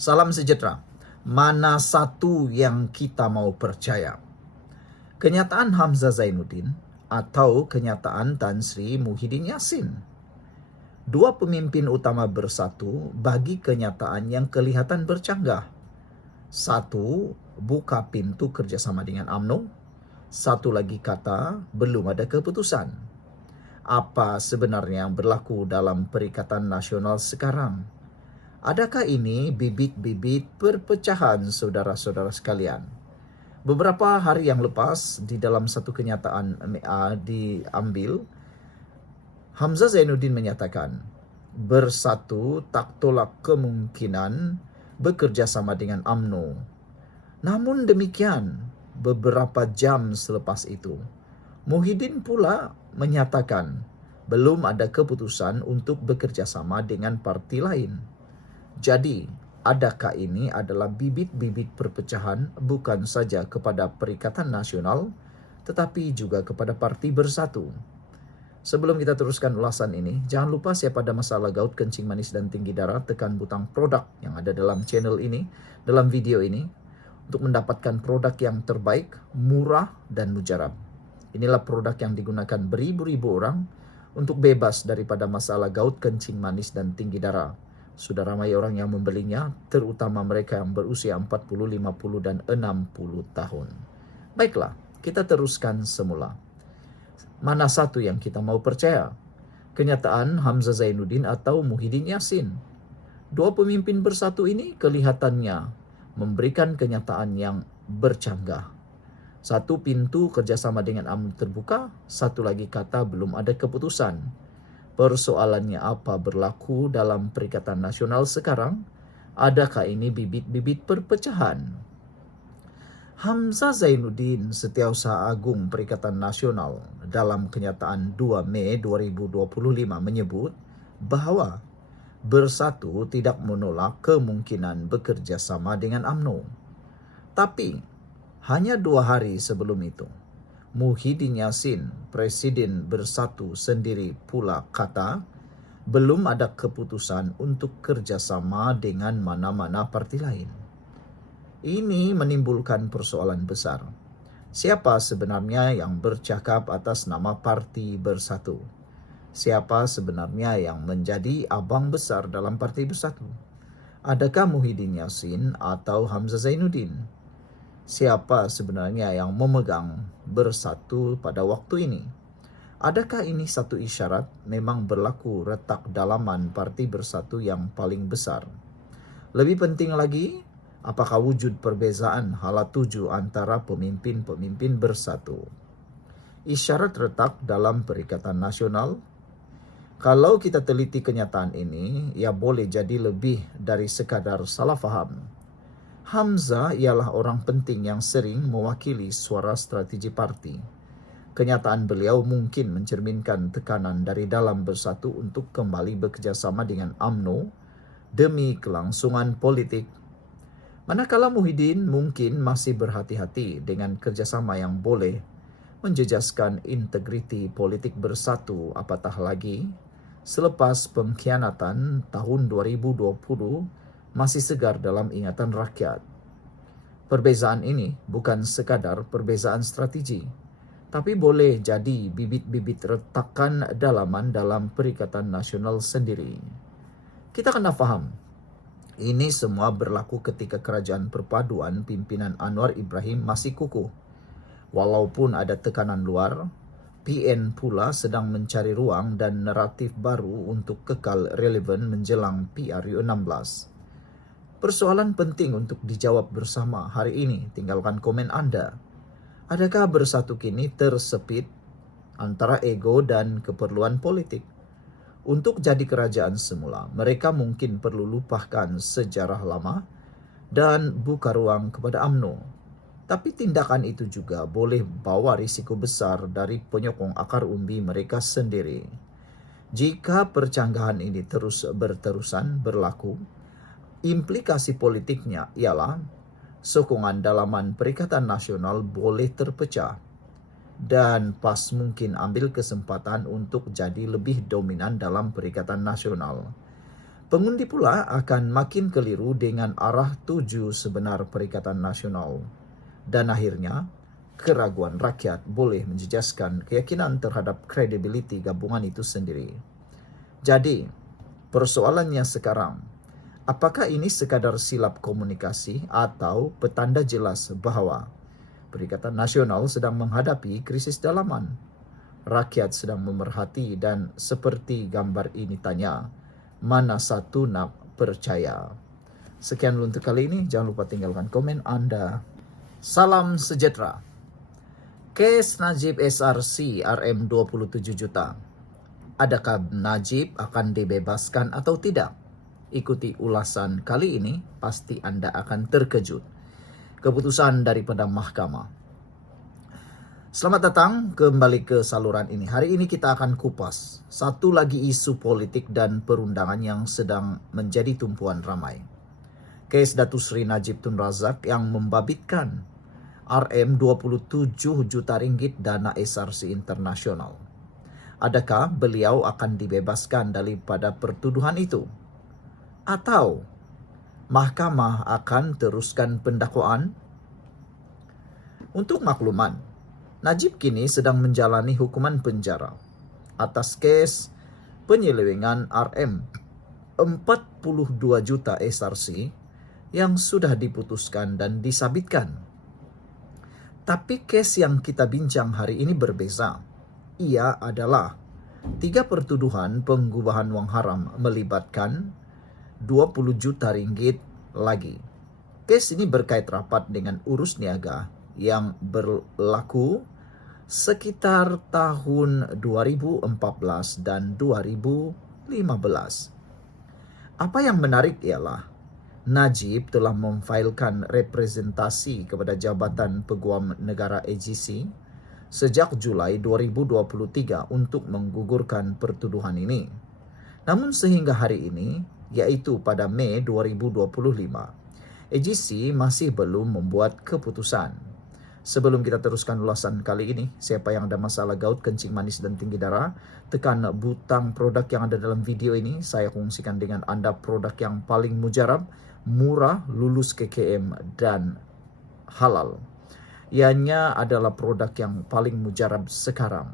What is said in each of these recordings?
Salam sejahtera. Mana satu yang kita mau percaya? Kenyataan Hamzah Zainuddin atau kenyataan Tan Sri Muhyiddin Yassin? Dua pemimpin utama bersatu bagi kenyataan yang kelihatan bercanggah. Satu, buka pintu kerjasama dengan UMNO. Satu lagi kata, belum ada keputusan. Apa sebenarnya yang berlaku dalam Perikatan Nasional sekarang? Adakah ini bibit-bibit perpecahan saudara-saudara sekalian? Beberapa hari yang lepas di dalam satu kenyataan diambil, Hamzah Zainuddin menyatakan, bersatu tak tolak kemungkinan bekerja sama dengan UMNO. Namun demikian, beberapa jam selepas itu, Muhyiddin pula menyatakan belum ada keputusan untuk bekerja sama dengan parti lain. Jadi, adakah ini adalah bibit-bibit perpecahan bukan saja kepada Perikatan Nasional, tetapi juga kepada Parti Bersatu? Sebelum kita teruskan ulasan ini, jangan lupa siapa ada masalah gout, kencing manis, dan tinggi darah, tekan butang produk yang ada dalam channel ini, dalam video ini, untuk mendapatkan produk yang terbaik, murah, dan mujarab. Inilah produk yang digunakan beribu-ribu orang untuk bebas daripada masalah gout, kencing manis, dan tinggi darah. Sudah ramai orang yang membelinya, terutama mereka yang berusia 40, 50, dan 60 tahun. Baiklah, kita teruskan semula. Mana satu yang kita mau percaya? Kenyataan Hamzah Zainuddin atau Muhyiddin Yassin? Dua pemimpin bersatu ini kelihatannya memberikan kenyataan yang bercanggah. Satu pintu kerjasama dengan UMNO terbuka, satu lagi kata belum ada keputusan. Persoalannya apa berlaku dalam Perikatan Nasional sekarang? Adakah ini bibit-bibit perpecahan? Hamzah Zainuddin, Setiausaha Agung Perikatan Nasional, dalam kenyataan 2 Mei 2025 menyebut bahwa bersatu tidak menolak kemungkinan bekerja sama dengan UMNO. Tapi, hanya 2 hari sebelum itu, Muhyiddin Yassin, Presiden Bersatu sendiri pula kata, belum ada keputusan untuk kerjasama dengan mana-mana parti lain. Ini menimbulkan persoalan besar. Siapa sebenarnya yang bercakap atas nama Parti Bersatu? Siapa sebenarnya yang menjadi abang besar dalam Parti Bersatu? Adakah Muhyiddin Yassin atau Hamzah Zainuddin? Siapa sebenarnya yang memegang bersatu pada waktu ini? Adakah ini satu isyarat memang berlaku retak dalaman Parti Bersatu yang paling besar? Lebih penting lagi, apakah wujud perbezaan hala tuju antara pemimpin-pemimpin bersatu? Isyarat retak dalam Perikatan Nasional? Kalau kita teliti kenyataan ini, ia boleh jadi lebih dari sekadar salah faham. Hamzah ialah orang penting yang sering mewakili suara strategi parti. Kenyataan beliau mungkin mencerminkan tekanan dari dalam bersatu untuk kembali bekerjasama dengan UMNO demi kelangsungan politik. Manakala Muhyiddin mungkin masih berhati-hati dengan kerjasama yang boleh menjejaskan integriti politik bersatu, apatah lagi selepas pengkhianatan tahun 2020 masih segar dalam ingatan rakyat. Perbezaan ini bukan sekadar perbezaan strategi, tapi boleh jadi bibit-bibit retakan dalaman dalam Perikatan Nasional sendiri. Kita kena faham, ini semua berlaku ketika kerajaan perpaduan pimpinan Anwar Ibrahim masih kukuh. Walaupun ada tekanan luar, PN pula sedang mencari ruang dan naratif baru untuk kekal relevan menjelang PRU16. Persoalan penting untuk dijawab bersama hari ini, tinggalkan komen Anda. Adakah bersatu kini tersepit antara ego dan keperluan politik? Untuk jadi kerajaan semula, mereka mungkin perlu lupakan sejarah lama dan buka ruang kepada UMNO. Tapi tindakan itu juga boleh bawa risiko besar dari penyokong akar umbi mereka sendiri. Jika percanggahan ini terus berterusan berlaku, implikasi politiknya ialah sokongan dalaman Perikatan Nasional boleh terpecah dan PAS mungkin ambil kesempatan untuk jadi lebih dominan dalam Perikatan Nasional. Pengundi pula akan makin keliru dengan arah tuju sebenar Perikatan Nasional. Dan akhirnya, keraguan rakyat boleh menjejaskan keyakinan terhadap kredibiliti gabungan itu sendiri. Jadi, persoalannya sekarang, apakah ini sekadar silap komunikasi atau petanda jelas bahwa Perikatan Nasional sedang menghadapi krisis dalaman? Rakyat sedang memerhati dan seperti gambar ini tanya, mana satu nak percaya? Sekian dulu untuk kali ini, jangan lupa tinggalkan komen Anda. Salam sejahtera. Kes Najib SRC RM 27 juta. Adakah Najib akan dibebaskan atau tidak? Ikuti ulasan kali ini, pasti Anda akan terkejut. Keputusan daripada mahkamah. Selamat datang kembali ke saluran ini. Hari ini kita akan kupas satu lagi isu politik dan perundangan yang sedang menjadi tumpuan ramai. Kes Datuk Seri Najib Tun Razak yang membabitkan RM 27 juta ringgit dana SRC internasional. Adakah beliau akan dibebaskan daripada pertuduhan itu? Atau mahkamah akan teruskan pendakwaan? Untuk makluman, Najib kini sedang menjalani hukuman penjara atas kes penyelewengan RM 42 juta SRC yang sudah diputuskan dan disabitkan. Tapi kes yang kita bincang hari ini berbeza. Ia adalah 3 pertuduhan pengubahan wang haram melibatkan 20 juta ringgit lagi. Kes ini berkait rapat dengan urus niaga yang berlaku sekitar tahun 2014 dan 2015. Apa yang menarik ialah Najib telah memfailkan representasi kepada Jabatan Peguam Negara AGC sejak Julai 2023 untuk menggugurkan pertuduhan ini. Namun sehingga hari ini, yaitu pada Mei 2025, AGC masih belum membuat keputusan. Sebelum kita teruskan ulasan kali ini, siapa yang ada masalah gout, kencing manis dan tinggi darah, tekan butang produk yang ada dalam video ini. Saya kongsikan dengan Anda produk yang paling mujarab, murah, lulus KKM dan halal. Ianya adalah produk yang paling mujarab sekarang.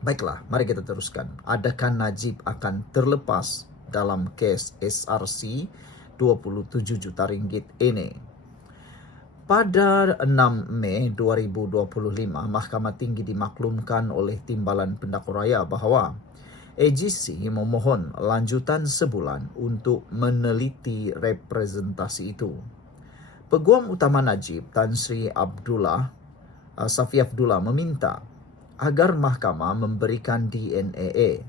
Baiklah, mari kita teruskan. Adakah Najib akan terlepas dalam kes SRC 27 juta ringgit ini? Pada 6 Mei 2025, Mahkamah Tinggi dimaklumkan oleh Timbalan Pendakwa Raya bahawa AGC memohon lanjutan sebulan untuk meneliti representasi itu. Peguam utama Najib, Tan Sri Safi Abdullah meminta agar mahkamah memberikan DNAA,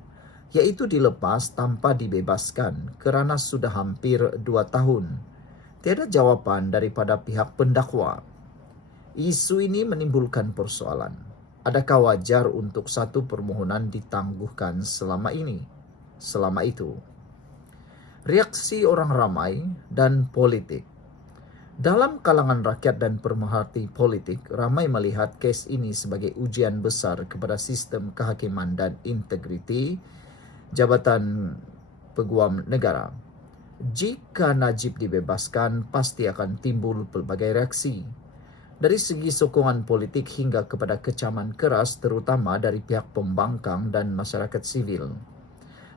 iaitu dilepas tanpa dibebaskan kerana sudah hampir 2 tahun. Tiada jawapan daripada pihak pendakwa. Isu ini menimbulkan persoalan. Adakah wajar untuk satu permohonan ditangguhkan selama itu? Reaksi orang ramai dan politik. Dalam kalangan rakyat dan pemerhati politik, ramai melihat kes ini sebagai ujian besar kepada sistem kehakiman dan integriti Jabatan Peguam Negara. Jika Najib dibebaskan, pasti akan timbul pelbagai reaksi. Dari segi sokongan politik hingga kepada kecaman keras terutama dari pihak pembangkang dan masyarakat sivil.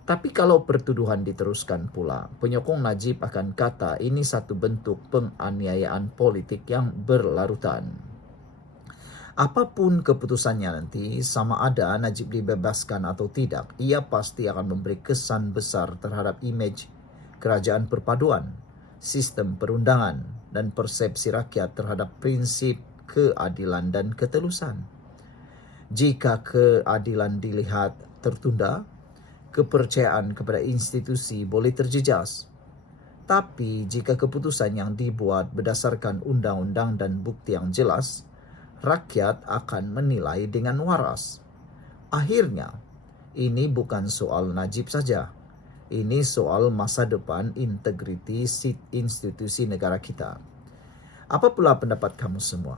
Tapi kalau pertuduhan diteruskan pula, penyokong Najib akan kata ini satu bentuk penganiayaan politik yang berlarutan. Apapun keputusannya nanti, sama ada Najib dibebaskan atau tidak, ia pasti akan memberi kesan besar terhadap imej kerajaan perpaduan, sistem perundangan, dan persepsi rakyat terhadap prinsip keadilan dan ketelusan. Jika keadilan dilihat tertunda, kepercayaan kepada institusi boleh terjejas. Tapi jika keputusan yang dibuat berdasarkan undang-undang dan bukti yang jelas, rakyat akan menilai dengan waras. Akhirnya, ini bukan soal Najib saja. Ini soal masa depan integriti institusi negara kita. Apa pula pendapat kamu semua?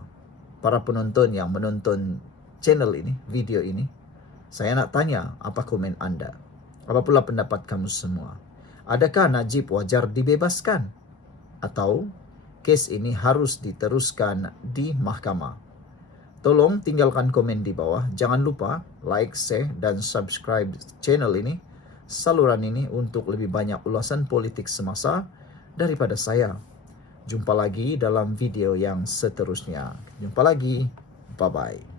Para penonton yang menonton channel ini, video ini, saya nak tanya apa komen Anda? Apa pula pendapat kamu semua? Adakah Najib wajar dibebaskan? Atau kes ini harus diteruskan di mahkamah? Tolong tinggalkan komen di bawah. Jangan lupa like, share, dan subscribe channel ini, saluran ini, untuk lebih banyak ulasan politik semasa daripada saya. Jumpa lagi dalam video yang seterusnya. Jumpa lagi. Bye-bye.